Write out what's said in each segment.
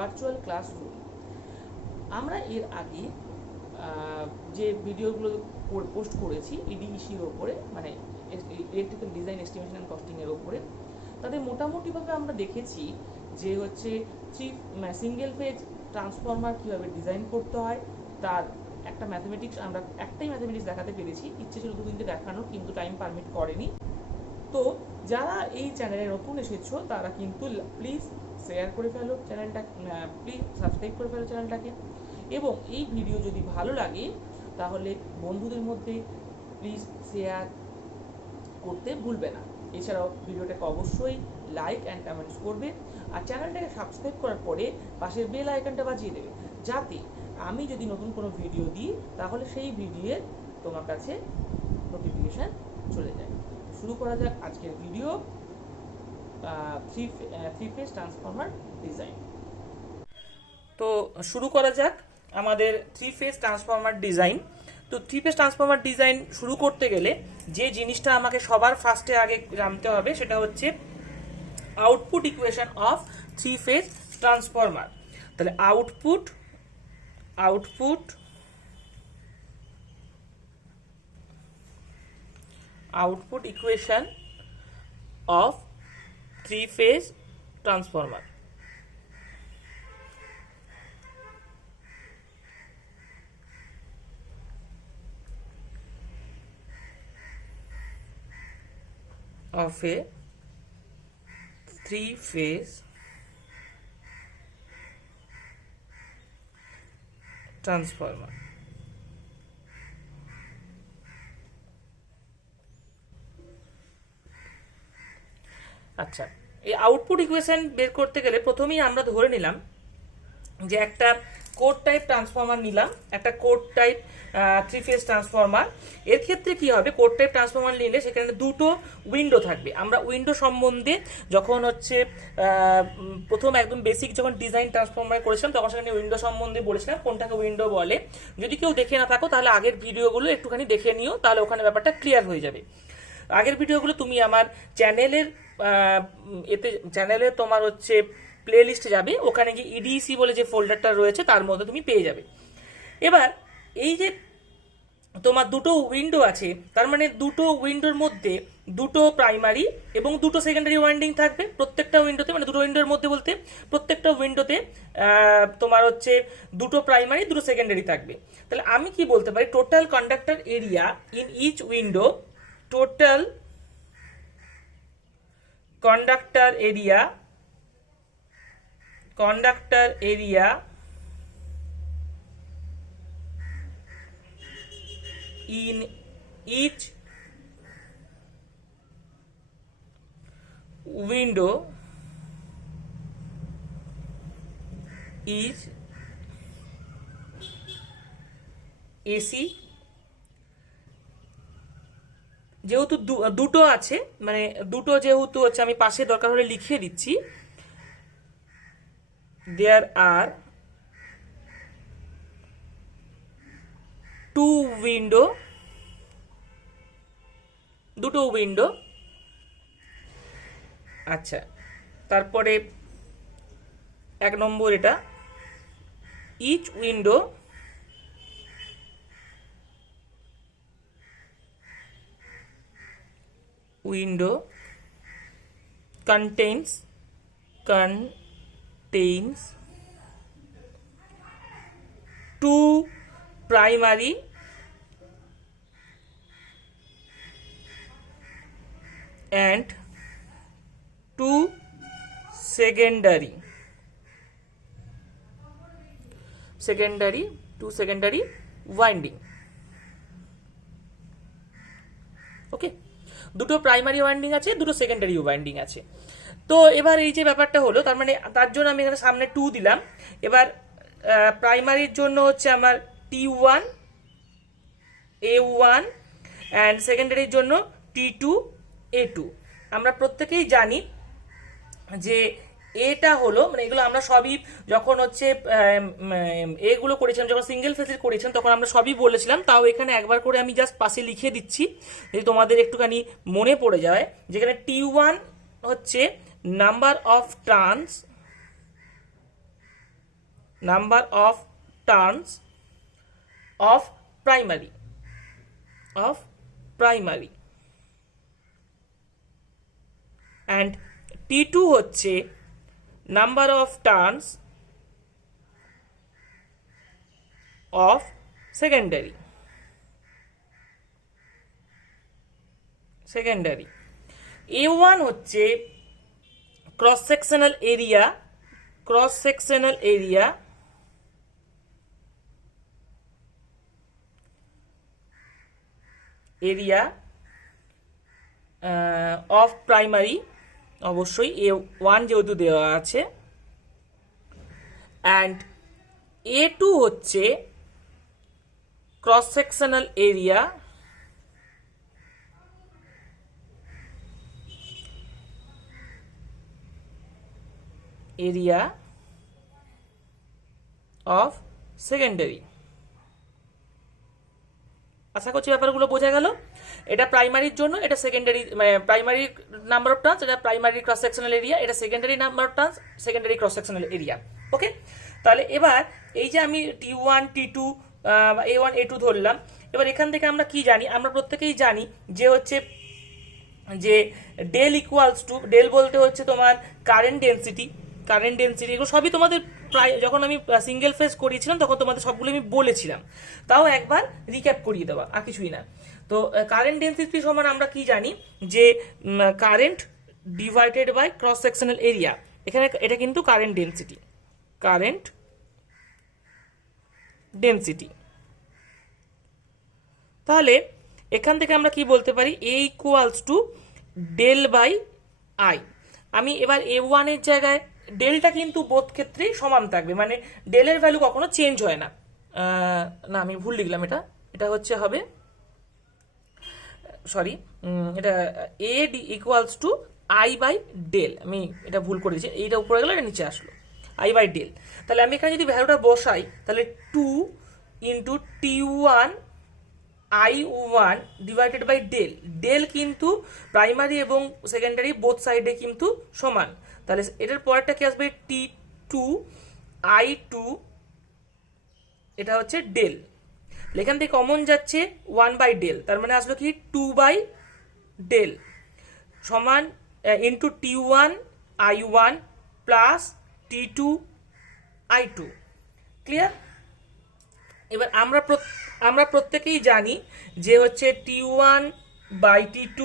Virtual classroom. আমরা এর আগে যে ভিডিওগুলো পোস্ট করেছি ইডিইসির ওপরে, মানে ইলেকট্রিক্যাল ডিজাইন এস্টিমেশন অ্যান্ড কস্টিংয়ের ওপরে, তাদের মোটামুটিভাবে আমরা দেখেছি যে হচ্ছে সিঙ্গেল ফেজ ট্রান্সফরমার কীভাবে ডিজাইন করতে হয়, তার একটা ম্যাথমেটিক্স, আমরা একটাই ম্যাথমেটিক্স দেখাতে পেরেছি, ইচ্ছে ছিল 2-3টে দেখানো, কিন্তু টাইম পারমিট করেনি। তো যারা এই চ্যানেলে নতুন এসেছো তারা কিন্তু প্লিজ শেয়ার করে ফেলো চ্যানেলটা, প্লিজ সাবস্ক্রাইব করে ফেলো চ্যানেলটাকে, এবং এই ভিডিও যদি ভালো লাগে তাহলে বন্ধুদের মধ্যে প্লিজ শেয়ার করতে ভুলবে না। এছাড়াও ভিডিওটাকে অবশ্যই লাইক অ্যান্ড কমেন্টস করবে, আর চ্যানেলটাকে সাবস্ক্রাইব করার পরে পাশের বেল আইকনটা বাজিয়ে দেবে, যাতে আমি যদি নতুন কোনো ভিডিও দিই তাহলে সেই ভিডিওর তোমার কাছে নোটিফিকেশান চলে যায়। শুরু করা যাক আজকের video, three phase transformer design. তো শুরু করা যাক আমাদের থ্রি ফেজ ট্রান্সফরমার ডিজাইন। তো থ্রি ফেজ ট্রান্সফরমার ডিজাইন শুরু করতে গেলে যে জিনিসটা আমাকে সবার ফার্স্টে আগে জানতে হবে সেটা হচ্ছে output equation of three phase transformer. তাহলে output equation of three phase transformer. of a three phase transformer। আচ্ছা, এই আউটপুট ইকুয়েশন বের করতে গেলে প্রথমেই আমরা ধরে নিলাম যে একটা কোড টাইপ ট্রান্সফরমার নিলাম, একটা code type three phase transformer. এর ক্ষেত্রে কি হবে, কোড টাইপ ট্রান্সফরমার নিলে সেখানে দুটো উইন্ডো থাকবে। আমরা উইন্ডো সম্বন্ধে যখন হচ্ছে প্রথম একদম বেসিক যখন ডিজাইন ট্রান্সফরমার করেছিলাম তখন সেখানে উইন্ডো সম্বন্ধে বলেছিলাম কোনটাকে উইন্ডো বলে। যদি কেউ দেখে না থাকো তাহলে আগের ভিডিওগুলো একটুখানি দেখে নিও, তাহলে ওখানে ব্যাপারটা ক্লিয়ার হয়ে যাবে। আগের ভিডিওগুলো তুমি আমার চ্যানেলে তোমার হচ্ছে প্লে লিস্টে যাবে, ওখানে গিয়ে ইডিসি বলে যে ফোল্ডারটা রয়েছে তার মধ্যে তুমি পেয়ে যাবে। এবার এই যে তোমার দুটো উইন্ডো আছে, তার মানে দুটো উইন্ডোর মধ্যে দুটো প্রাইমারি এবং দুটো সেকেন্ডারি ওয়াইন্ডিং থাকবে প্রত্যেকটা উইন্ডোতে। মানে দুটো উইন্ডোর মধ্যে বলতে প্রত্যেকটা উইন্ডোতে তোমার হচ্ছে দুটো প্রাইমারি দুটো সেকেন্ডারি থাকবে। তাহলে আমি কি বলতে পারি, total conductor area in each window, total conductor area in each window is AC। যেহেতু দুটো আছে, মানে দুটো যেহেতু হচ্ছে আমি পাশে দরকার হলে লিখিয়ে দিচ্ছি, there are দুটো উইন্ডো। আচ্ছা, তারপরে এক নম্বর এটা each window contains two primary and two secondary winding। ওকে, দুটো প্রাইমারি ওয়াইন্ডিং আছে, দুটো সেকেন্ডারি ওয়াইন্ডিং আছে। তো এবার এই যে ব্যাপারটা হলো, তার মানে তার জন্য আমি এখানে সামনে 2 দিলাম। এবার প্রাইমারির জন্য হচ্ছে আমার T1 A1 অ্যান্ড সেকেন্ডারির জন্য T2 A2। আমরা প্রত্যেকেই জানি যে এটা হলো, মানে এগুলো আমরা সবই যখন হচ্ছে এগুলো করেছিলাম, যখন সিঙ্গেল ফেজের করেছিলাম তখন আমরা সবই বলেছিলাম। তাও এখানে একবার করে আমি জাস্ট পাশে লিখে দিচ্ছি যদি তোমাদের একটুখানি মনে পড়ে যায়। যেখানে T1 হচ্ছে number of turns number of turns of primary and T2 হচ্ছে number of turns of secondary. A1 হচ্ছে cross sectional area of primary, অবশ্যই A1 যেহেতু দেওয়া আছে, অ্যান্ড A2 হচ্ছে cross sectional area of secondary. আশা করছি ব্যাপারগুলো বোঝা গেল। এটা প্রাইমারির জন্য, এটা সেকেন্ডারি, মানে প্রাইমারি নাম্বার অফ টার্নস, এটা প্রাইমারি ক্রস সেকশনাল এরিয়া, এটা secondary number of turns, secondary cross sectional area. Okay, তাহলে এবার এই যে আমি T1 T2 A1 A2 ধরলাম, এবার এখান থেকে আমরা কি জানি? আমরা প্রত্যেকেই জানি যে হচ্ছে যে ডেল ইকুয়ালস টু, ডেল বলতে হচ্ছে তোমার কারেন্ট ডেন্সিটি, এগুলো সবই তোমাদের প্রায় যখন আমি সিঙ্গেল ফেজ করিয়েছিলাম তখন তোমাদের সবগুলো আমি বলেছিলাম, তাও একবার রিক্যাপ করিয়ে দেওয়া, আর কিছুই না। তো কারেন্ট ডেন্সিটি সমান আমরা কি জানি যে current divided by cross sectional area. এখানে এটা কিন্তু কারেন্ট ডেন্সিটি। তাহলে এখান থেকে আমরা কি বলতে পারি? A equals to del by I. আমি এবার A1 এর জায়গায় ডেলটা কিন্তু বোধ ক্ষেত্রেই সমান থাকবে, মানে ডেলের ভ্যালু কখনো চেঞ্জ হয় না। না, আমি ভুল লিখলাম, এটা হচ্ছে হবে, সরি, এটা A equals to I by del. আমি এটা ভুল করে দিয়েছি, এইটা উপরে গেলে এটা নিচে আসলো, আই বাই ডেল। তাহলে আমি এখানে যদি ভ্যালুটা বসাই, তাহলে 2 into T1 I1 divided by del. Del কিন্তু প্রাইমারি এবং সেকেন্ডারি বোথ সাইডে কিন্তু সমান। তাহলে এটার পরেরটা কি আসবে? T2 I2, এটা হচ্ছে ডেল। এখান থেকে কমন যাচ্ছে 1 বাই ডেল, তার মানে আসলো কি 2 বাই ডেল সমান into T1 I1 plus T2 I2। Clear? এবার আমরা প্রত্যেকেই জানি যে হচ্ছে T1 by T2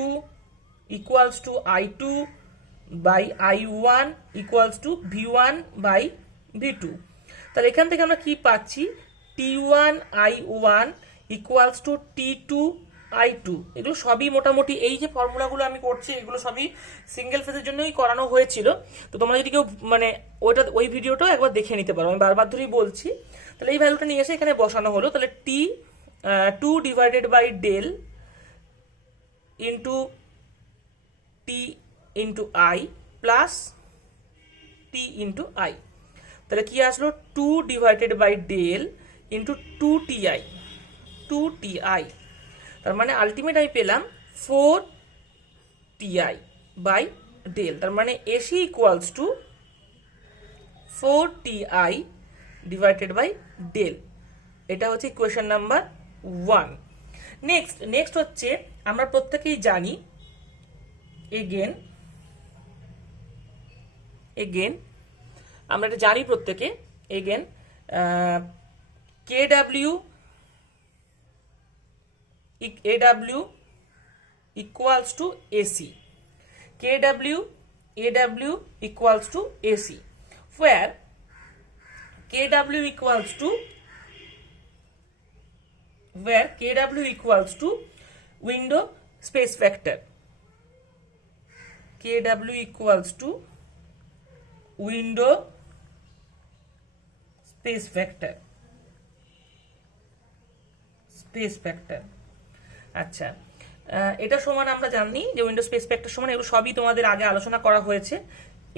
equals to I2 by I1 equals to V1 by V2। তাহলে এখান থেকে আমরা কি পাচ্ছি? T1 I1 equals two T2 I2। এগুলো সবই মোটামুটি, এই যে ফর্মুলাগুলো আমি করছি এগুলো সবই সিঙ্গেল ফেজের জন্যই করানো হয়েছিল। তো তোমরা যদি কেউ মানে ওই ভিডিওটাও একবার দেখে নিতে পারো, আমি বারবার ধরেই বলছি। তাহলে এই ভ্যালুটা নিয়ে এসে এখানে বসানো হলো। তাহলে T2 divided by del into T into I plus T into I. তাহলে কি আসলো? 2 divided by del into 2TI। তার মানে আলটিমেট আমি পেলাম 4TI বাই ডেল। তার মানে AC equals to 4TI divided by del. এটা হচ্ছে ইকুয়েশন নাম্বার 1। নেক্সট হচ্ছে আমরা প্রত্যেকেই জানি, এগেন আমরা এটা জানি প্রত্যেকে, again KW equals to AC. KW equals to AC, where KW equals to window space factor. KW equals to window space factor. আচ্ছা, এটা সমান আমরা জানি যে উইন্ডো স্পেস ফ্যাক্টর সমান, এগুলো সবই তোমাদের আগে আলোচনা করা হয়েছে,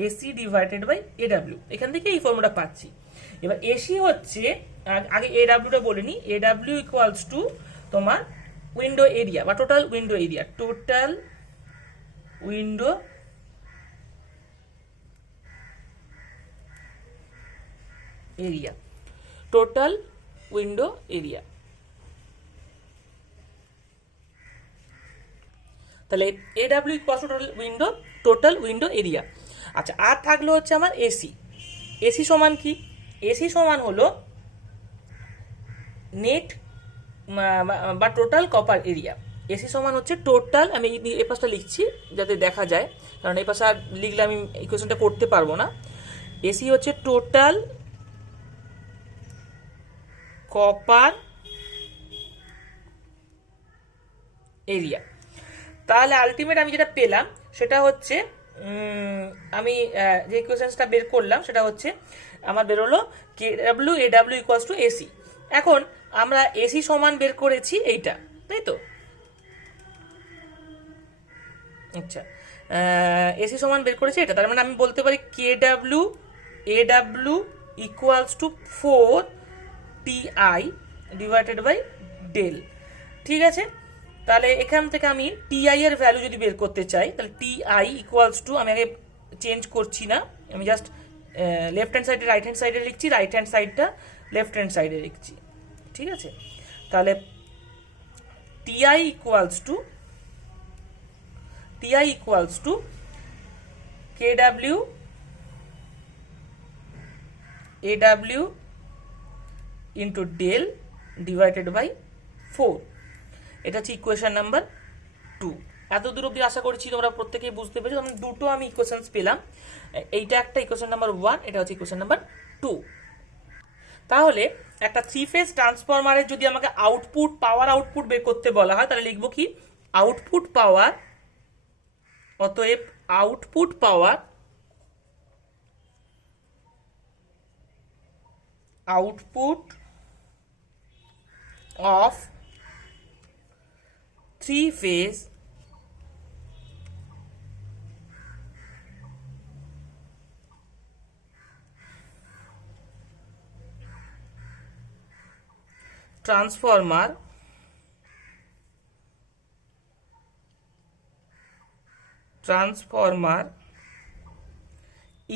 এসি ডিভাইডেড বাই এডাব্লিউ। এখান থেকে এই ফর্মুলা পাচ্ছি। এবার এসি হচ্ছে, আগে এডাব্লিউটা বলিনি, এডাব্লিউ ইকুয়ালস টু তোমার উইন্ডো এরিয়া বা total window area. Total window area. তাহলে AW equals two total window area. আচ্ছা, আর থাকলো হচ্ছে আমার এসি। এসি সমান কি? এসি সমান হলো নেট বা টোটাল কপার এরিয়া। এসি সমান হচ্ছে টোটাল, আমি এই পাশটা লিখছি যাতে দেখা যায়, কারণ এই পাশে লিখলে আমি ইকুয়েশনটা করতে পারবো না। এসি হচ্ছে টোটাল কপার এরিয়া। তাহলে আলটিমেট আমি যেটা পেলাম সেটা হচ্ছে, আমি যে ইকুয়েশনটা বের করলাম সেটা হচ্ছে আমার বেরোলো KW AW equals to AC. এখন আমরা এসি সমান বের করেছি এইটা, তাই তো? আচ্ছা, এসি সমান বের করেছি এটা, তার মানে আমি বলতে পারি KW AW equals to 4TI divided by del. ঠিক আছে, তাহলে এখান থেকে আমি TI এর ভ্যালু যদি বের করতে চাই, তাহলে TI ইকুয়ালস টু, আমি আগে চেঞ্জ করছি না, আমি জাস্ট লেফট হ্যান্ড সাইডে রাইট হ্যান্ড সাইডে লিখছি, রাইট হ্যান্ড সাইডটা লেফট হ্যান্ড সাইডে লিখছি। ঠিক আছে, তাহলে TI equals to KW AW into del divided by 4। এটা হচ্ছে ইকুয়েশন নাম্বার 2। এত দূর অব্দি আশা করছি তোমরা প্রত্যেকেই বুঝতে পেরেছো। আমি দুটো ইকুয়েশনস পেলাম, এইটা একটা ইকুয়েশন নাম্বার 1, এটা হচ্ছে ইকুয়েশন নাম্বার 2। তাহলে একটা 3 ফেজ ট্রান্সফরমারের যদি আমাকে পাওয়ার আউটপুট বের করতে বলা হয়, তাহলে লিখবো কি? আউটপুট পাওয়ার, অতএব output power of 3 phase transformer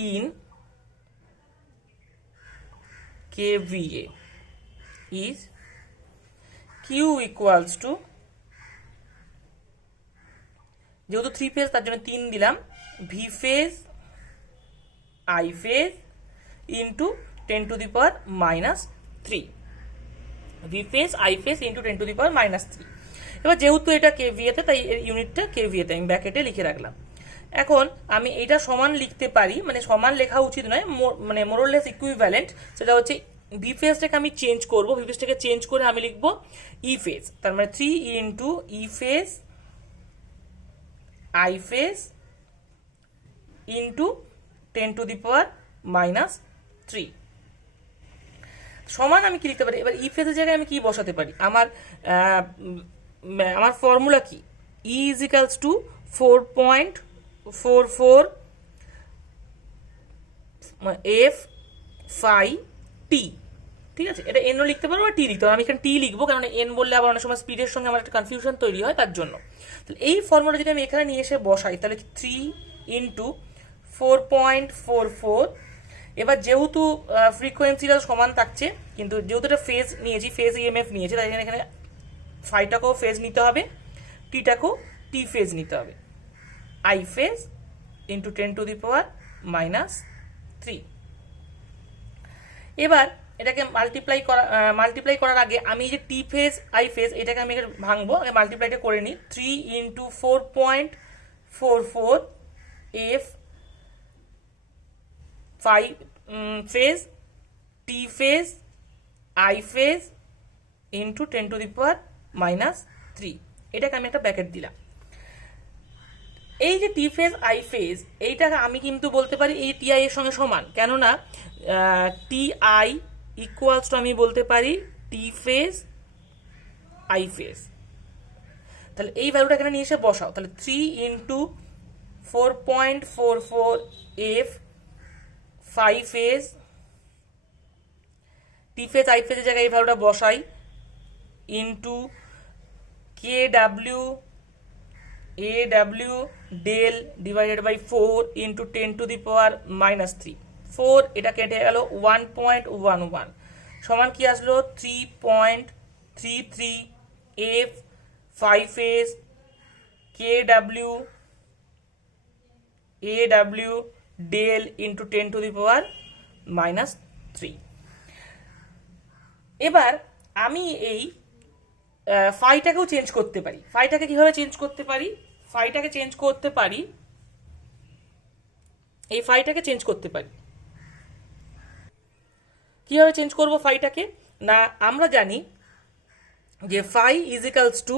in KVA is Q equals to, যেহেতু 3 ফেজ তার জন্য 3 দিলাম, V phase I phase into 10 to the power minus 3। V phase I phase into 10 to the power minus 3। এবার যেহেতু এটা KVA তে, তাই এর ইউনিটটা KVA তে আমি ব্র্যাকেটে লিখে রাখলাম। এখন আমি এটা সমান লিখতে পারি, মানে সমান লেখা উচিত নয়, মানে মোরলেস ইকুইভ্যালেন্ট। সেটা হচ্ছে ভি ফেজটাকে আমি চেঞ্জ করবো, ভি ফেজটাকে চেঞ্জ করে আমি লিখবো ই ফেজ। তার মানে 3 into E phase I phase into 10 to the power minus 3 সমান আমি কি লিখতে পারি? এবার ই ফেজের জায়গায় আমি কি বসাতে পারি? আমার ফর্মুলা কি? E is equals to 4.44 F phi T. ঠিক আছে, এটা এনও লিখতে পারবো বা টি লিখতে পারবো। আমি এখানে টি লিখবো, কারণ এন বললে আবার অনেক সময় স্পিডের সঙ্গে আমার একটা কনফিউশন তৈরি হয়, তার জন্য। তাহলে এই ফর্মুলা যদি আমি এখানে নিয়ে এসে বসাই, তাহলে 3 ইন্টু 4.44। এবার যেহেতু ফ্রিকোয়েন্সিটা সমান থাকছে, কিন্তু যেহেতু এটা ফেজ নিয়েছি, ফেজ ইএমএফ নিয়েছি, তাই এখানে ফাইটাকেও ফেজ নিতে হবে, টিটাকেও টি ফেজ নিতে হবে। I phase into 10 to the power minus 3। এবার এটাকে মাল্টিপ্লাই করার আগে আমি যে টি ফেজ আই ফেজ এটাকে আমি ভাঙবো, আগে মাল্টিপ্লাইটা করে নিই। 3 into 4.44 F 5 phase T phase I phase into 10 to the power minus 3। এটাকে আমি একটা ব্র্যাকেট দিলাম। এই যে টি ফেজ আই ফেজ, এইটাকে আমি কিন্তু বলতে পারি এই টি আই এর সঙ্গে সমান, কেননা টি আই ইকুয়ালস টু আমি বলতে পারি টি ফেজ আই ফেজ। তাহলে এই ভ্যালুটা এখানে নিয়ে এসে বসাও, তাহলে 3 into 4.44 F 5 phase T phase I ফেজের জায়গায় এই ভ্যালুটা বসাই, into KW AW del divided by 4 into 10 to the power minus 3। 4 এটা কেটে গেল 1.11, সমান কি আসলো 3.33 F 5 S KW AW del into 10⁻³ এবার আমি এই ফাইটাকেও চেঞ্জ করতে পারি। ফাইটাকে কিভাবে চেঞ্জ করতে পারি? ফাইটাকে চেঞ্জ করতে পারি, এই ফাইটাকে চেঞ্জ করতে পারি। কিভাবে চেঞ্জ করব ফাইটাকে? না, আমরা জানি যে phi is equals to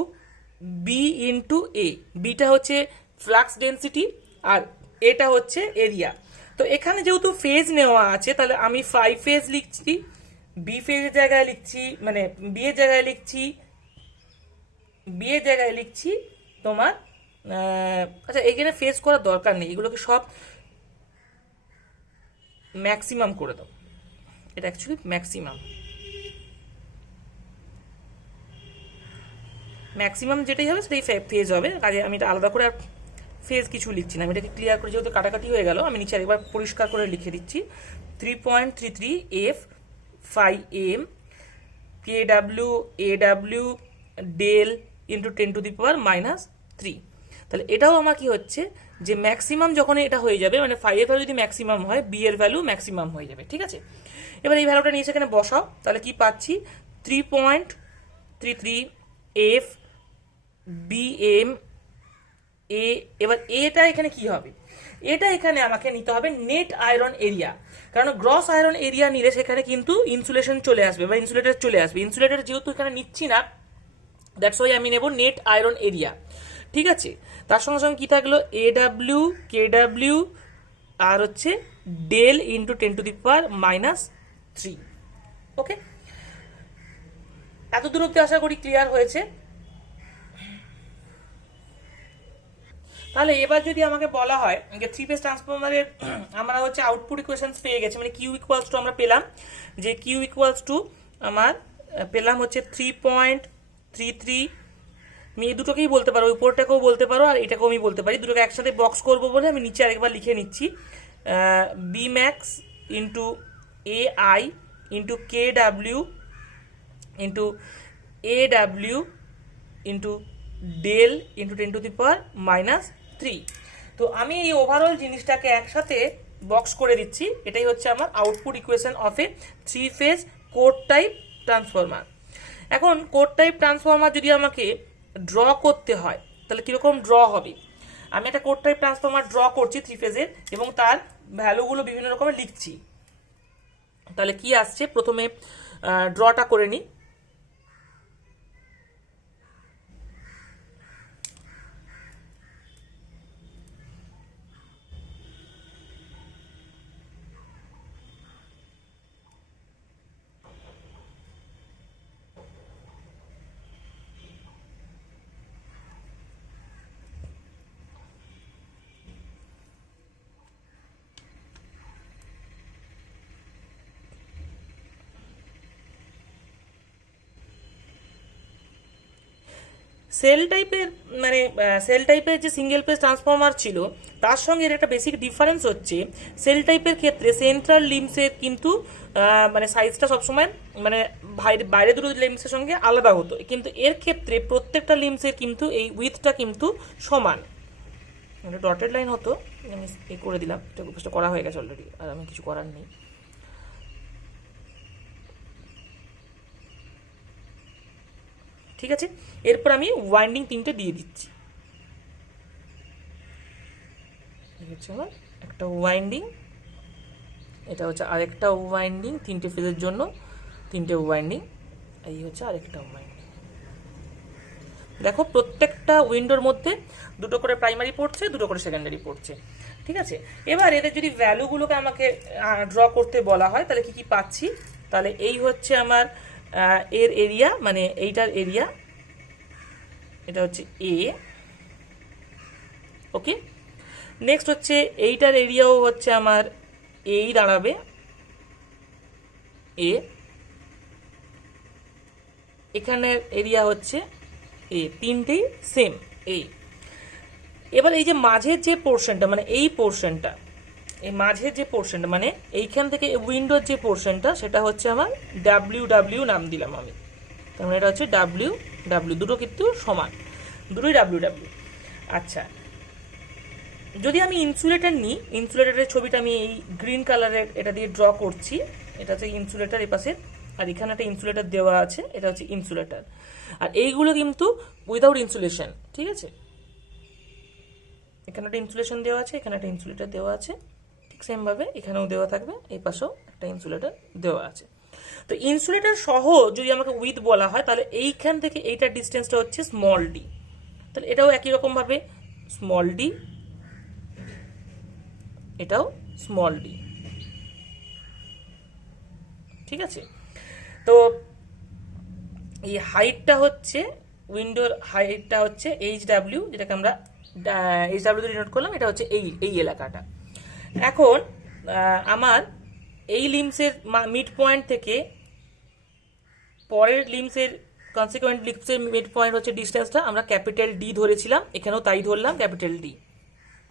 B into A. বিটা হচ্ছে ফ্লাক্স ডেন্সিটি আর এটা হচ্ছে এরিয়া। তো এখানে যেহেতু ফেজ নেওয়া আছে, তাহলে আমি ফাই ফেজ লিখছি, বি ফেজের জায়গায় লিখছি, মানে বি এর জায়গায় লিখছি তোমার আচ্ছা, এখানে ফেজ করার দরকার নেই, এগুলোকে সব ম্যাক্সিমাম করে দাও। এটা অ্যাকচুয়ালি ম্যাক্সিমাম যেটাই হবে সেটাই ফেজ হবে। কাজে আমি এটা আলাদা করে আর ফেজ কিছু লিখছি না, আমি এটাকে ক্লিয়ার করে, যেহেতু কাটাকাটি হয়ে গেল, আমি নিচে একবার পরিষ্কার করে লিখে দিচ্ছি 3.33 F 5 M KW AW del into 10⁻³ তাহলে এটাও আমার কি হচ্ছে যে ম্যাক্সিমাম যখন এটা হয়ে যাবে, মানে 5 এর ভ্যালু যদি ম্যাক্সিমাম হয়, বি এর ভ্যালু ম্যাক্সিমাম হয়ে যাবে। ঠিক আছে, এবার এই ভ্যালুটা নিয়ে সেখানে বসাও, তাহলে কি পাচ্ছি 3.33 এফ বি এম এ। এবার এটা এখানে কি হবে? এটা এখানে আমাকে নিতে হবে নেট আয়রন এরিয়া, কারণ গ্রস আয়রন এরিয়া নিলে সেখানে কিন্তু ইনসুলেশন চলে আসবে বা ইনসুলেটর চলে আসবে। ইনসুলেটর যেহেতু এখানে নিচ্ছি না, দ্যাটস ওয়াই আমি নেব নেট আয়রন এরিয়া। ঠিক আছে, তার সঙ্গে সঙ্গে কি থাকলো এডাব্লিউ কেডাব্লিউ আর হচ্ছে ডেল ইন্টু 10⁻³ ওকে, এত দূর অব্দি আশা করি ক্লিয়ার হয়েছে। তাহলে এবার যদি আমাকে বলা হয় যে 3 ফেজ ট্রান্সফরমারের আমরা হচ্ছে আউটপুট ইকুয়েশনস পেয়ে গেছি, মানে কিউ ইকুয়ালস টু আমরা পেলাম যে কিউ ইকুয়ালস টু আমার পেলাম হচ্ছে 3.33। আমি এই দুটোকেই বলতে পারো, উপরটাকেও বলতে পারো আর এটাকেও আমি বলতে পারি, দুটোকে একসাথে বক্স করবো বলে আমি নিচে আরেকবার লিখে নিচ্ছি B max into A I into K W into A W into del into 10⁻³ তো আমি এই ওভারঅল জিনিসটাকে একসাথে বক্স করে দিচ্ছি। এটাই হচ্ছে আমার output equation of A 3 phase core type transformer. এখন কোর টাইপ ট্রান্সফরমার যদি আমাকে ড্র করতে হয় তাহলে কীরকম ড্র হবে? আমি একটা কোর টাইপ ট্রান্সফরমার ড্র করছি 3 ফেজের এবং তার ভ্যালুগুলো বিভিন্ন রকমের লিখছি। তাহলে কি আসছে, প্রথমে ড্রটা করে নিই। সেল টাইপের যে সিঙ্গেল ফেজ ট্রান্সফরমার ছিল তার সঙ্গে এর একটা বেসিক ডিফারেন্স হচ্ছে, সেল টাইপের ক্ষেত্রে সেন্ট্রাল লিম্বসের কিন্তু মানে সাইজটা সবসময় মানে বাইরে দুটো লিম্বসের সঙ্গে আলাদা হতো, কিন্তু এর ক্ষেত্রে প্রত্যেকটা লিম্বসের কিন্তু এই উইথটা কিন্তু সমান। মানে ডটেড লাইন হতো, আমি এই করে দিলাম, এটা করা হয়ে গেছে অলরেডি, আর আমি কিছু করার নেই। ঠিক আছে, এরপর আমি ওয়াইন্ডিং 3টে দিয়ে দিচ্ছি। হচ্ছে আমার একটা ওয়াইন্ডিং, এটা হচ্ছে আরেকটা ওয়াইন্ডিং, 3টে ফেজের জন্য 3টে ওয়াইন্ডিং, এই হচ্ছে আরেকটা ওয়াইন্ডিং। দেখো প্রত্যেকটা উইন্ডোর মধ্যে দুটো করে প্রাইমারি পড়ছে, দুটো করে সেকেন্ডারি পড়ছে। ঠিক আছে, এবার এদের যদি ভ্যালুগুলোকে আমাকে ড্র করতে বলা হয় তাহলে কি কি পাচ্ছি? তাহলে এই হচ্ছে আমার এর এরিয়া, মানে এইটার এরিয়া, এটা হচ্ছে এ। ওকে, নেক্সট হচ্ছে এইটার এরিয়াও হচ্ছে আমার এই দাঁড়াবে এ, এখানের এরিয়া হচ্ছে এ, তিনটেই সেম এ। এবার এই যে মাঝের যে পোর্শনটা, মানে এই পোর্শনটা, এই মাঝের যে পোর্শনটা মানে এইখান থেকে উইন্ডোর যে পোর্শনটা সেটা হচ্ছে আমার ডাব্লিউ নাম দিলাম আমি, তার মানে এটা হচ্ছে ডাব্লিউ, দুটো কিন্তু সমান, দুটোই ডাব্লিউ। আচ্ছা, যদি আমি ইনসুলেটর নিই, ইনসুলেটরের ছবিটা আমি এই গ্রিন কালারের এটা দিয়ে ড্র করছি, এটা হচ্ছে ইনসুলেটর এই পাশে, আর এখানে একটা ইনসুলেটর দেওয়া আছে, এটা হচ্ছে ইনসুলেটর। আর এইগুলো কিন্তু উইদাউট ইনসুলেশন, ঠিক আছে? এখানে একটা ইনসুলেশন দেওয়া আছে, এখানে একটা ইনসুলেটর দেওয়া আছে, ঠিক সেমভাবে এখানেও দেওয়া থাকবে, এই পাশেও একটা ইনসুলেটর দেওয়া আছে। তো ইনসুলেটর সহ যদি আমাকে উইথ বলা হয় তাহলে এইখান থেকে এইটার ডিস্টেন্সটা হচ্ছে স্মল ডি, তাহলে এটাও একই রকমভাবে স্মল ডি, এটাও স্মল ডি, ঠিক আছে? তো এই হাইটটা হচ্ছে উইন্ডোর হাইটটা হচ্ছে HW, যেটাকে আমরা HW দিয়ে ডিনোট করলাম, এটা হচ্ছে এই এলাকাটা। এখন আমার এই লিম্সের মিড পয়েন্ট থেকে পরের লিম্সের কনসিকুয়েন্ট লিম্সের মিড পয়েন্ট হচ্ছে ডিস্টেন্সটা আমরা ক্যাপিটাল ডি ধরেছিলাম, এখানেও তাই ধরলাম ক্যাপিটাল ডি,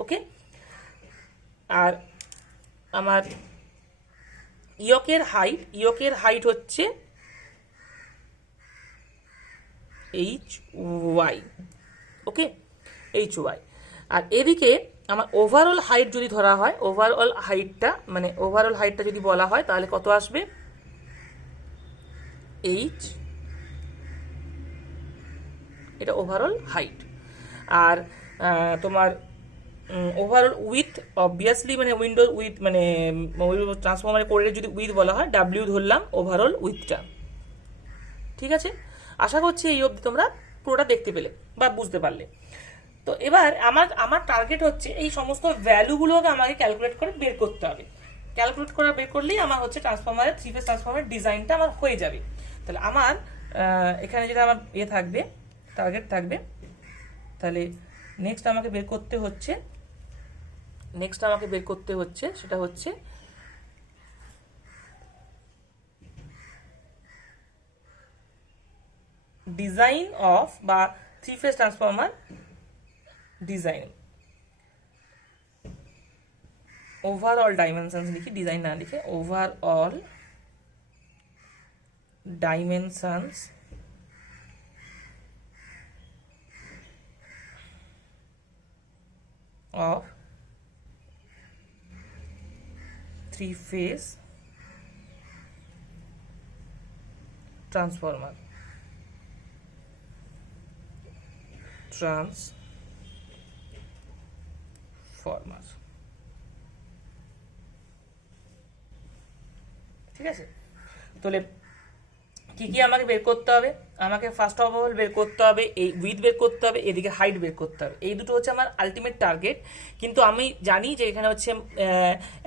ওকে? আর আমার ইয়কের হাইট হচ্ছে HY, ওকে? HY। আর এদিকে আমার ওভারঅল হাইট যদি ধরা হয়, ওভারঅল হাইটটা যদি বলা হয় তাহলে কত আসবে? এটা ওভারঅল হাইট। আর তোমার ওভারঅল উইথ অবভিয়াসলি মানে উইন্ডোজ উইথ মানে ট্রান্সফরমারের কোডে যদি উইথ বলা হয় ডাব্লিউ ধরলাম ওভারঅল উইথটা, ঠিক আছে? আশা করছি এই অবধি তোমরা পুরোটা দেখতে পেলে বা বুঝতে পারলে। তো এবার আমার টার্গেট হচ্ছে এই সমস্ত ভ্যালুগুলোকে আমাকে ক্যালকুলেট করে বের করতে হবে। বের করলেই আমার হচ্ছে ট্রান্সফরমারের 3 ফেজ ট্রান্সফরমারের ডিজাইনটা আমার হয়ে যাবে। তাহলে আমার এখানে যেটা আমার থাকবে, টার্গেট থাকবে, তাহলে নেক্সট আমাকে বের করতে হচ্ছে সেটা হচ্ছে ডিজাইন অফ বা 3 phase transformer design, overall dimensions লিখি, ডিজাইন না লিখে overall dimensions of 3 phase transformer, ঠিক আছে? তাহলে কি কি আমাকে বের করতে হবে? আমাকে ফার্স্ট অফ অল বের করতে হবে এই উইথ বের করতে হবে, এদিকে হাইট বের করতে হবে। এই দুটো হচ্ছে আমার আলটিমেট টার্গেট। কিন্তু আমি জানি যে এখানে হচ্ছে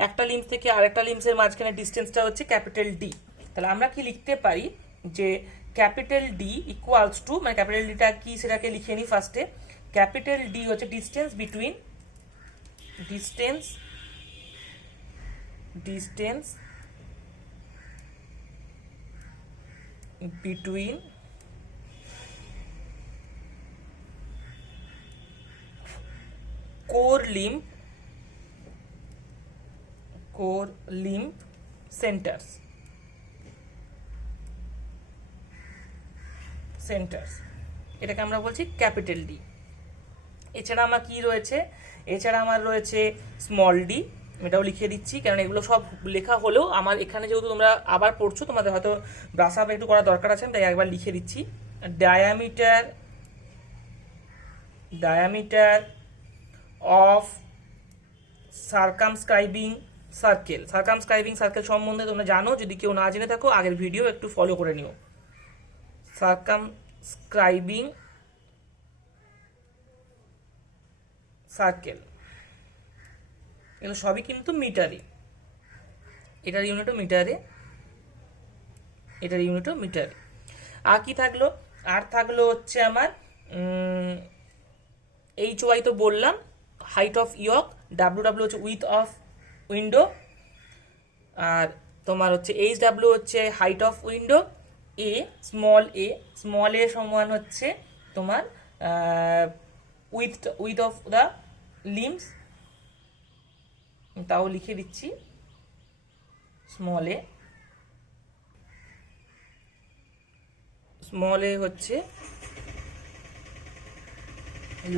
একটা লিম্স থেকে আরেকটা লিম্সের মাঝখানে ডিস্টেন্সটা হচ্ছে ক্যাপিটাল ডি। তাহলে আমরা কি লিখতে পারি যে ক্যাপিটাল ডি ইকুয়ালস টু, মানে ক্যাপিটাল ডিটা কি সেটাকে লিখে নিই ফার্স্টে। ক্যাপিটাল ডি হচ্ছে distance between core limb centers, এটাকে আমরা বলছি ক্যাপিটাল ডি। এছাড়া আমার কি রয়েছে? এছাড়া আমার রয়েছে স্মল ডি, এটাও লিখে দিচ্ছি, কারণ এগুলো সব লেখা হলেও আমার এখানে যেহেতু তোমরা আবার পড়ছো তোমাদের হয়তো ব্রাশ আপ একটু করা দরকার আছে, তাই একবার লিখে দিচ্ছি। ডায়ামিটার অফ সার্কামস্ক্রাইবিং সার্কেল সম্বন্ধে তোমরা জানো, যদি কেউ না জেনে থাকো আগের ভিডিও একটু ফলো করে নিও। সার্কামস্ক্রাইবিং সার্কেল এগুলো সবই কিন্তু মিটারে, এটার ইউনিটও মিটারে। আর কি থাকলো? আর থাকলো হচ্ছে আমার HY তো বললাম, হাইট অফ ইয়ক, ডাব্লিউ হচ্ছে উইথ অফ উইন্ডো, আর তোমার হচ্ছে HW হচ্ছে হাইট অফ উইন্ডো, স্মল এ সমান হচ্ছে তোমার উইথ অফ দ্য লিম্স, তাও লিখে দিচ্ছি স্মল এ হচ্ছে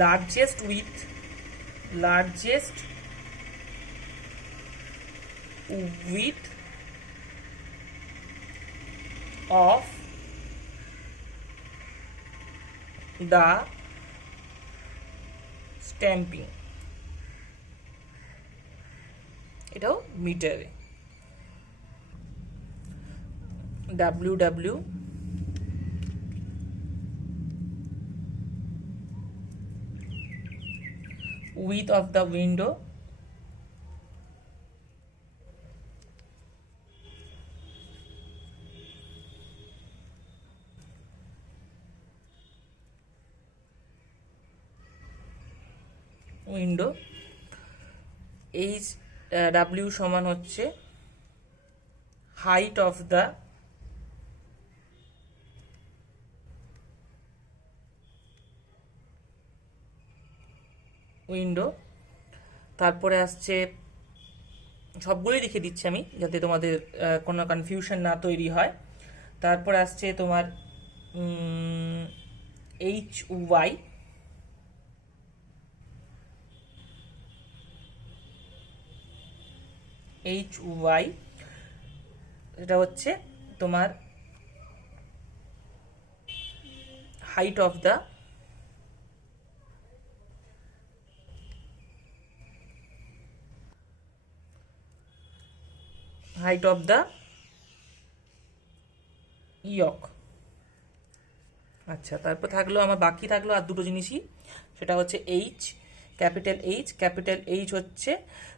largest with of the stamping, এটাও মিটারে। WW width of the window, W সমান হচ্ছে হাইট অফ দ্য উইন্ডো। তারপরে আসছে, সবগুলোই লিখে দিচ্ছি আমি যাতে তোমাদের কোনো কনফিউশন না তৈরি হয়। তারপরে আসছে তোমার HY, এটা হচ্ছে তোমার হাইট অফ দ্য ইয়ক। আচ্ছা, তারপর থাকলো আমার, বাকি থাকলো আর দুটো জিনিসই, সেটা হচ্ছে ক্যাপিটাল এইচ হচ্ছে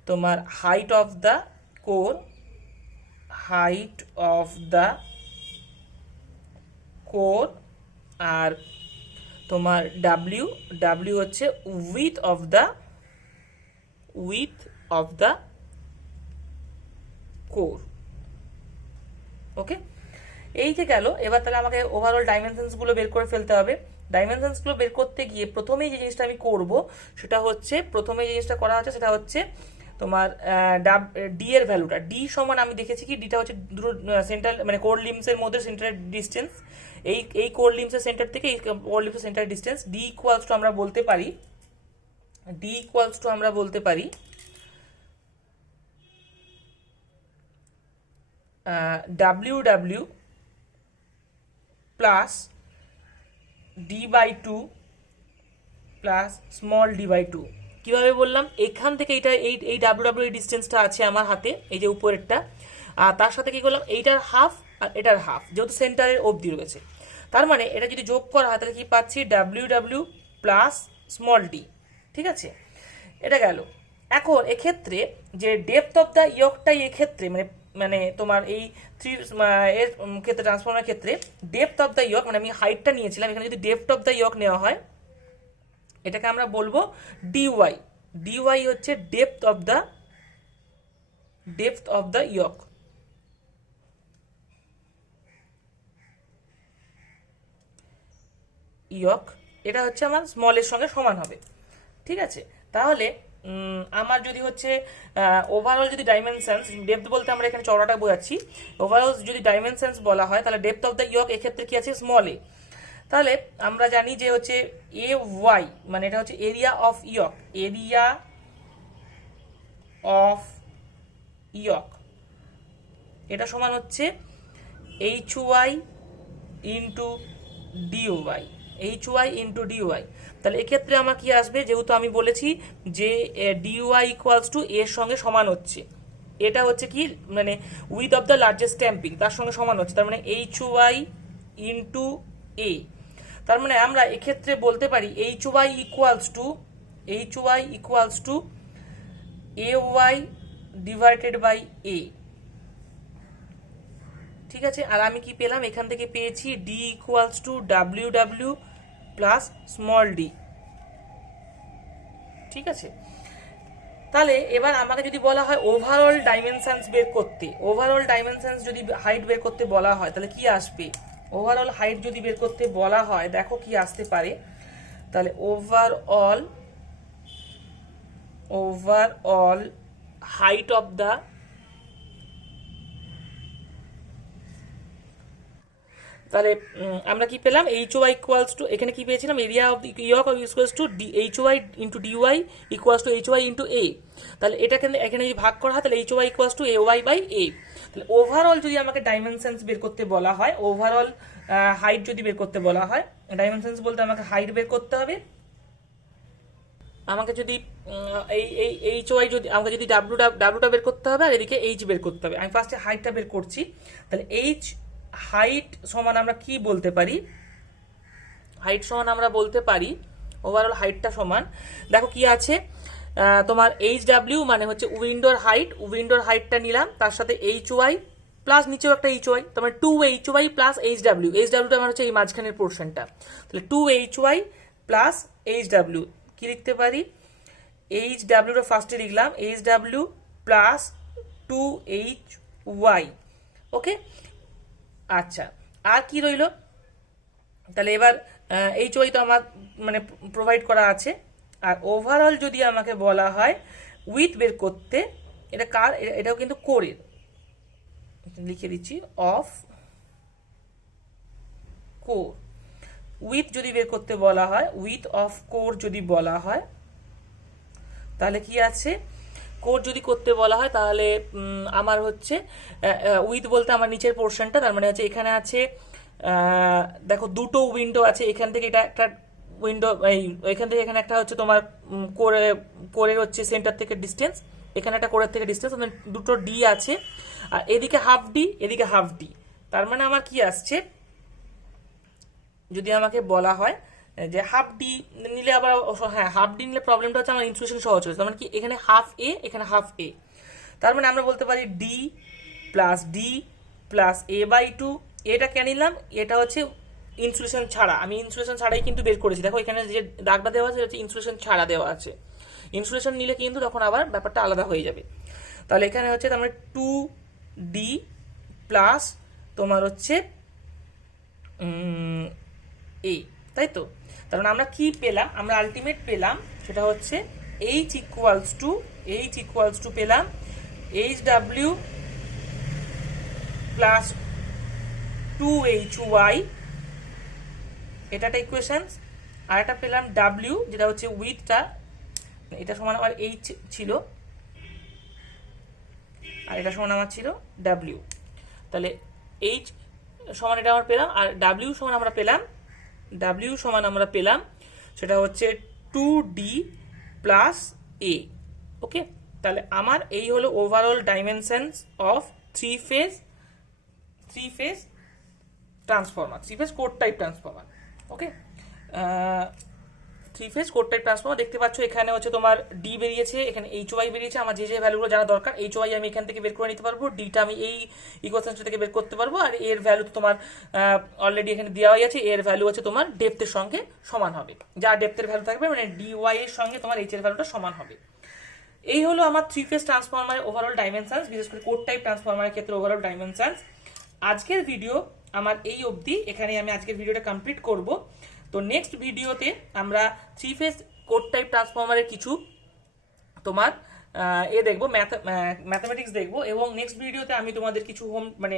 তোমার হাইট অফ দ্য কোর, আর তোমার ডাব্লিউ হচ্ছে উইথ অফ দ্য কোর। ওকে, এই যে গেল। এবার তাহলে আমাকে ওভারঅল ডাইমেনশনসগুলো বের করে ফেলতে হবে। ডাইমেনশনসগুলো বের করতে গিয়ে প্রথমেই যে জিনিসটা আমি করব সেটা হচ্ছে, প্রথমে যে জিনিসটা করা হচ্ছে সেটা হচ্ছে তোমার ডি এর ভ্যালুটা। ডি সমান আমি দেখেছি কি, ডিটা হচ্ছে দুটো সেন্টার মানে কোর লিম্বসের মধ্যে সেন্টার ডিস্টেন্স। এই কোর লিম্বসের সেন্টার থেকে এই কোর লিম্বসের centre distance. D equals to আমরা বলতে পারি WW plus d/2 plus small d/2। কিভাবে বললাম, এখান থেকে এই WW এই ডিস্টেন্সটা আছে আমার হাতে, এই যে উপরেরটা, আর তার সাথে কি করলাম, এইটার হাফ আর এটার হাফ, যেহেতু সেন্টারের অবধি রয়েছে। তার মানে এটা যদি যোগ করা হয় তাহলে কি পাচ্ছি, WW প্লাস স্মল d। ঠিক আছে, এটা গেল। এখন এক্ষেত্রে যে ডেপথ অফ দ্য ইয়কটাই এক্ষেত্রে মানে তোমার এই এর ক্ষেত্রে, ট্রান্সফর্মার ক্ষেত্রে ডেপথ অফ দ্য ইয়ক, মানে আমি হাইটটা নিয়েছিলাম, এখানে যদি ডেপথ অফ দ্য ইয়ক নেওয়া হয় এটাকে আমরা বলবো ডিওয়াই হচ্ছে ডেপথ অফ দ্য ইয়ক। এটা হচ্ছে আমার স্মলের সঙ্গে সমান হবে। ঠিক আছে, তাহলে আমার যদি হচ্ছে ওভারঅল যদি ডাইমেনশনস, ডেপথ বলতে আমরা এখানে চওড়াটা বোঝাচ্ছি, ওভারঅল যদি ডাইমেনশনস বলা হয় তাহলে ডেপথ অফ দ্য ইয়ক এক্ষেত্রে কি আছে, স্মল এ। তাহলে আমরা জানি যে হচ্ছে AY মানে এটা হচ্ছে এরিয়া অফ ইয়ক, এটা সমান হচ্ছে HY ইন্টু DY, তাহলে এক্ষেত্রে আমার কি আসবে, যেহেতু আমি বলেছি যে DY ইকুয়ালস টু এর সঙ্গে সমান হচ্ছে, এটা হচ্ছে কি মানে width of the largest stamping, তার সঙ্গে সমান হচ্ছে, তার মানে HY ইন্টু A। তার মানে আমরা এক্ষেত্রে বলতে পারি HY equals to AY divided by A। ঠিক আছে, আর আমি কি পেলাম, এখান থেকে পেয়েছি D equals to WW plus small d। ঠিক আছে, তাহলে এবার আমাকে যদি বলা হয় ওভারঅল ডাইমেনশনস বের করতে, ওভারঅল ডাইমেনশনস যদি হাইট বের করতে বলা হয় তাহলে কি আসবে, ওভারঅল হাইট যদি বের করতে বলা হয় দেখো কি আসতে পারে। তাহলে ওভারঅল হাইট অফ দ্য তাহলে আমরা কি পেলাম এইচ ওয়াই ইকুয়ালস টু, এখানে কি পেয়েছিলাম area of the yoke equals to D H Y into D Y equals to H Y into A. তাহলে এটাকে এখানে যদি ভাগ করা হয় তাহলে H Y equals to A Y by A. তাহলে ওভারঅল যদি আমাকে ডাইমেনশনস বের করতে বলা হয়, ওভারঅল হাইট যদি বের করতে বলা হয়, ডাইমেনশনস বলতে আমাকে হাইট বের করতে হবে। আমাকে যদি এই এইচ ওয়াই যদি আমাকে যদি ডাব্লুটা বের করতে হবে আর এদিকে এইচ বের করতে হবে। আমি ফার্স্টে হাইটটা বের করছি। তাহলে এইচ হাইট সমান আমরা কি বলতে পারি, হাইট সমান আমরা বলতে পারি ওভারঅল হাইটটা সমান, দেখো কি আছে তোমার এইচ ডাব্লিউ মানে হচ্ছে উইন্ডোর হাইট, উইন্ডোর হাইটটা নিলাম তার সাথে এইচ ওয়াই প্লাস নিচেও একটা এইচ ওয়াই, তোমার 2HY plus H W, H ডাব্লিউটা আমার হচ্ছে এই মাঝখানের পোর্শনটা। তাহলে 2HY প্লাস এইচ ডাব্লিউ কি লিখতে পারি, এইচ ডাব্লিউটা ফার্স্টে লিখলাম এইচ ডাব্লিউ প্লাস 2HY। ওকে, আচ্ছা আর কি রইল, তাহলে এবার এইচ ওয়াই তো আমার মানে প্রোভাইড করা আছে। আর ওভারঅল যদি আমাকে বলা হয় উইথ বের করতে, এটা কার, এটাও কিন্তু কোরের, লিখে দিচ্ছি অফ কোর। উইথ যদি বের করতে বলা হয়, উইথ অফ কোর যদি বলা হয় তাহলে কি আছে, কোর যদি করতে বলা হয় তাহলে আমার হচ্ছে উইথ বলতে আমার নিচের পোর্শনটা, তার মানে হচ্ছে এখানে আছে দেখো দুটো উইন্ডো আছে, এখান থেকে এটা একটা উইন্ডো, এখান থেকে এখানে একটা হচ্ছে তোমার কোরের হচ্ছে সেন্টার থেকে ডিস্টেন্স, এখানে একটা কোরের থেকে ডিস্টেন্স, দুটো ডি আছে আর এদিকে হাফ ডি এদিকে হাফ ডি। তার মানে আমার কি আসছে, যদি আমাকে বলা হয় যে হাফ ডি নিলে আবার, হ্যাঁ হাফ ডি নিলে প্রবলেমটা হচ্ছে আমার ইনসুলেশন সহজ হচ্ছে, তার মানে কি এখানে হাফ এ এখানে হাফ এ, তার মানে আমরা বলতে পারি D plus A by two. এটা কেন নিলাম, এটা হচ্ছে ইনসুলেশন ছাড়া, আমি ইনসুলেশন ছাড়াই কিন্তু বের করেছি, দেখো এখানে যে দাগটা দেওয়া আছে হচ্ছে ইনসুলেশন ছাড়া দেওয়া আছে, ইনসুলেশন নিলে কিন্তু তখন আবার ব্যাপারটা আলাদা হয়ে যাবে। তাহলে এখানে হচ্ছে তার মানে 2D প্লাস তোমার হচ্ছে এই, তাই তো। তার মানে আমরা কি পেলাম, আমরা আলটিমেট পেলাম সেটা হচ্ছে এইচ ইকুয়ালস টু পেলাম এইচ ডাব্লিউ প্লাস 2HY, এটা একটা ইকুয়েশনস। আর একটা পেলাম ডাব্লিউ যেটা হচ্ছে উইথটা, এটা সমান আমার এইচ ছিল আর এটা সমান আমার ছিল ডাব্লিউ। তাহলে এইচ সমান এটা আমার পেলাম, আর ডাব্লিউ সমান আমরা পেলাম সেটা হচ্ছে 2D প্লাস এ। ওকে, তাহলে আমার এই হলো overall dimensions of three phase transformer, three phase core type transformer. Okay, three phase core type transformer দেখতে পাচ্ছ এখানে হচ্ছে তোমার ডি বেরিয়েছে, এখানে এইচ ওয়াই বেরিয়েছে, আমার যে ভ্যালুগুলো জানা দরকার এইচ ওয়াই আমি এখান থেকে বের করে নিতে পারবো, ডিটা আমি এই ইকুয়েশন থেকে বের করতে পারবো, আর এর ভ্যালু তোমার অলরেডি এখানে দেওয়াই আছে, এর ভ্যালু হচ্ছে তোমার ডেপথের সঙ্গে সমান হবে, যা ডেপথের ভ্যালু থাকবে মানে ডিওয়াই এর সঙ্গে তোমার এইচ এর ভ্যালুটা সমান হবে। এই হলো আমার থ্রি ফেজ ট্রান্সফর্মারের ওভারঅল ডাইমেনশনস, বিশেষ করে কোর টাইপ ট্রান্সফর্মারের ক্ষেত্রে ওভারঅল ডাইমেনশনস। আজকের ভিডিও আমার এই অবধি, এখানে আমি আজকের ভিডিওটা কমপ্লিট করব। তো নেক্সট ভিডিওতে আমরা থ্রি ফেজ কোর টাইপ ট্রান্সফর্মারের কিছু তোমার দেখবো, ম্যাথামেটিক্স দেখবো, এবং নেক্সট ভিডিওতে আমি তোমাদের কিছু হোম মানে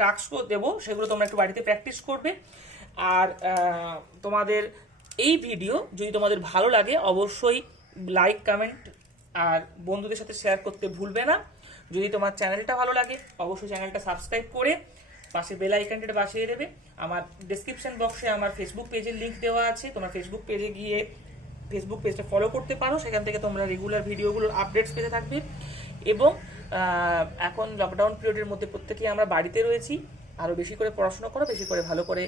টাস্কও দেবো, সেগুলো তোমরা একটু বাড়িতে প্র্যাকটিস করবে। আর তোমাদের এই ভিডিও যদি তোমাদের ভালো লাগে অবশ্যই লাইক কমেন্ট আর বন্ধুদের সাথে শেয়ার করতে ভুলবে না। যদি তোমার চ্যানেলটা ভালো লাগে অবশ্যই চ্যানেলটা সাবস্ক্রাইব করে পাশে বেল আইকনটা বাজিয়ে দেবে। আমার ডেসক্রিপশন বক্সে আমার ফেসবুক পেজের লিঙ্ক দেওয়া আছে, তোমরা ফেসবুক পেজে গিয়ে ফেসবুক পেজটা ফলো করতে পারো, সেখান থেকে তোমরা রেগুলার ভিডিওগুলোর আপডেটস পেতে থাকবে। এবং এখন লকডাউন পিরিয়ডের মধ্যে প্রত্যেকেই আমরা বাড়িতে রয়েছি, আরও বেশি করে পড়াশোনা করো, বেশি করে ভালো করে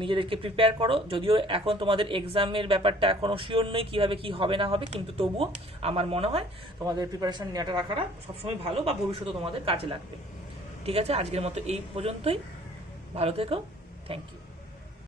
নিজেদেরকে প্রিপেয়ার করো। যদিও এখন তোমাদের এক্সামের ব্যাপারটা এখনও শিওর নই কীভাবে কী হবে না হবে, কিন্তু তবুও আমার মনে হয় তোমাদের প্রিপারেশান নেওয়াটা রাখাটা সবসময় ভালো, বা ভবিষ্যতে তোমাদের কাজে লাগবে। ঠিক আছে, আজকের মতো এই পর্যন্তই, ভালো থেকো, থ্যাংক ইউ।